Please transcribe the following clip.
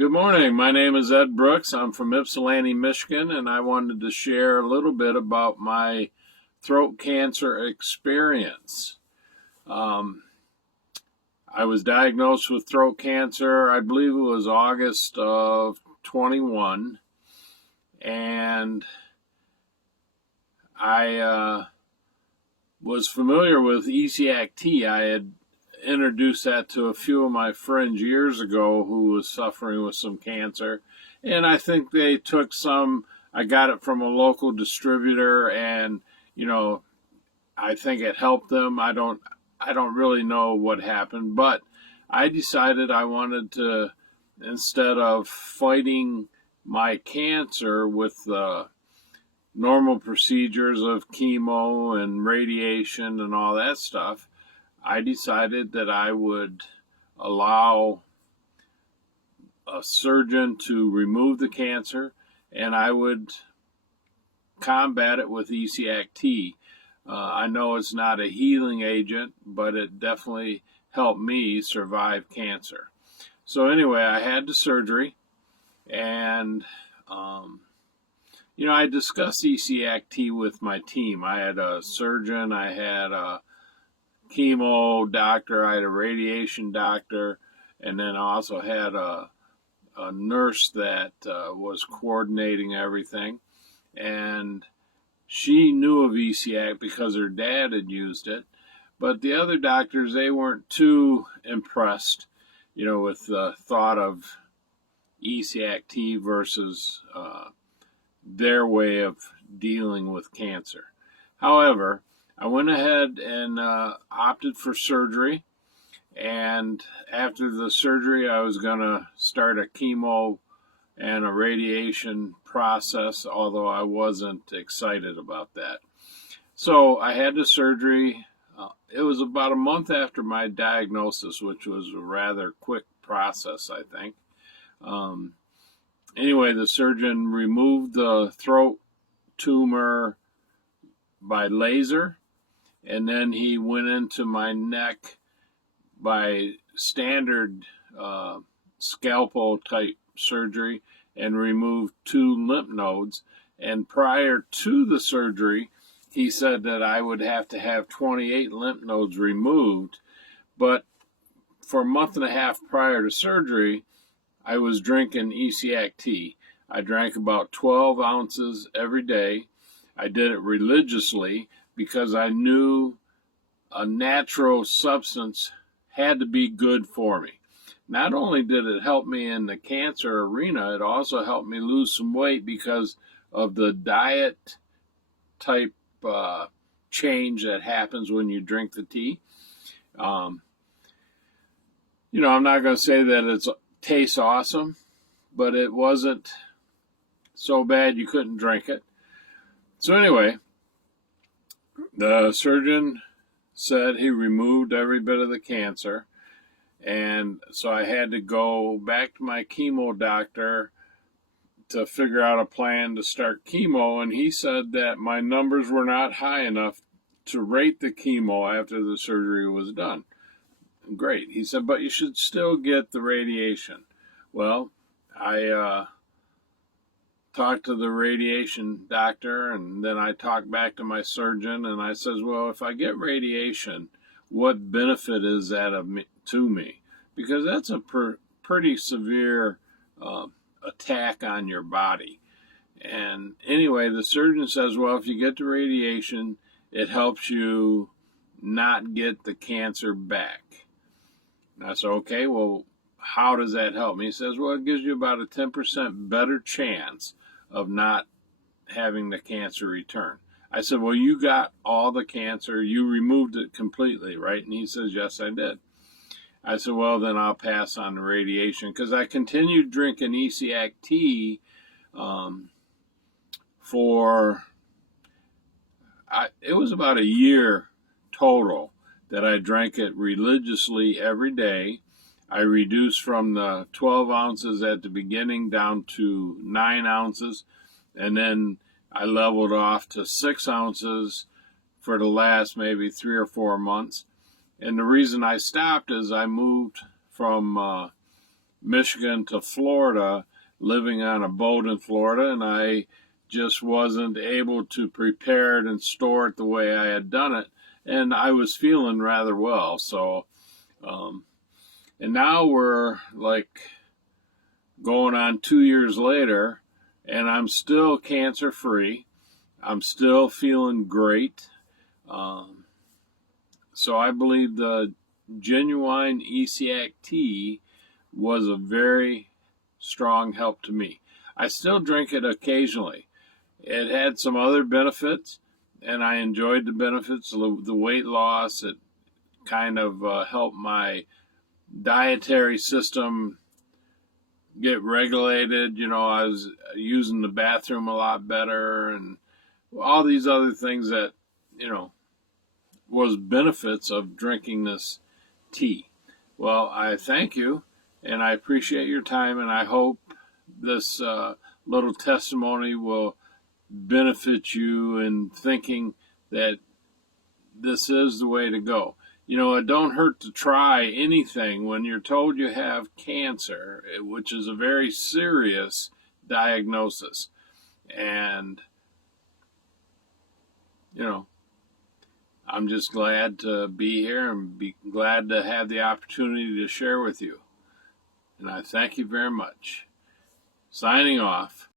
Good morning. My name is Ed Brooks. I'm from Ypsilanti, Michigan, and I wanted to share a little bit about my throat cancer experience. Um, I was diagnosed with throat cancer, I believe it was August of 21, and I was familiar with ECAC-T. I had introduced that to a few of my friends years ago who was suffering with some cancer, and I think they took some. I got it from a local distributor, and you know, I think it helped them. I don't really know what happened, but I decided I wanted to, instead of fighting my cancer with normal procedures of chemo and radiation and all that stuff, I decided that I would allow a surgeon to remove the cancer, and I would combat it with ECAC-T. I know it's not a healing agent, but it definitely helped me survive cancer. So anyway, I had the surgery, and I discussed ECAC-T with my team. I had a surgeon, I had a chemo doctor, I had a radiation doctor, and then I also had a nurse that was coordinating everything. And she knew of ECAC because her dad had used it. But the other doctors, they weren't too impressed, with the thought of ECAC-T versus their way of dealing with cancer. However, I went ahead and opted for surgery, and after the surgery, I was going to start a chemo and a radiation process, although I wasn't excited about that. So I had the surgery. It was about a month after my diagnosis, which was a rather quick process, I think. Anyway, the surgeon removed the throat tumor by laser, and then he went into my neck by standard scalpel type surgery and removed 2 lymph nodes. And prior to the surgery, he said that I would have to have 28 lymph nodes removed. But for a month and a half prior to surgery, I was drinking ECAC-T. I drank about 12 ounces every day. I did it religiously because I knew a natural substance had to be good for me. Not only did it help me in the cancer arena, it also helped me lose some weight because of the diet type change that happens when you drink the tea. I'm not going to say that it tastes awesome, but it wasn't so bad you couldn't drink it. So anyway, the surgeon said he removed every bit of the cancer, and so I had to go back to my chemo doctor to figure out a plan to start chemo, and he said that my numbers were not high enough to rate the chemo after the surgery was done. Great. He said, but you should still get the radiation. Well, I talked to the radiation doctor, and then I talked back to my surgeon, and I says, well, if I get radiation, what benefit is that to me? Because that's a pretty severe attack on your body. And anyway, the surgeon says, well, if you get the radiation, it helps you not get the cancer back. And I said, okay, well, how does that help me? He says, well, it gives you about a 10% better chance of not having the cancer return. I said, well, you got all the cancer. You removed it completely, right? And he says, yes, I did. I said, well, then I'll pass on the radiation, because I continued drinking ECAC-T it was about a year total that I drank it religiously every day. I reduced from the 12 ounces at the beginning down to 9 ounces, and then I leveled off to 6 ounces for the last maybe 3 or 4 months. And the reason I stopped is I moved from Michigan to Florida, living on a boat in Florida, and I just wasn't able to prepare it and store it the way I had done it. And I was feeling rather well. So, and now we're like going on 2 years later, and I'm still cancer free. I'm still feeling great. So I believe the Genuine Essiac tea was a very strong help to me. I still drink it occasionally. It had some other benefits, and I enjoyed the benefits, the weight loss. It kind of helped my dietary system get regulated. You know, I was using the bathroom a lot better, and all these other things that, you know, was benefits of drinking this tea. Well, I thank you, and I appreciate your time, and I hope this little testimony will benefit you in thinking that this is the way to go. You know, it don't hurt to try anything when you're told you have cancer, which is a very serious diagnosis. And, you know, I'm just glad to be here and be glad to have the opportunity to share with you. And I thank you very much. Signing off.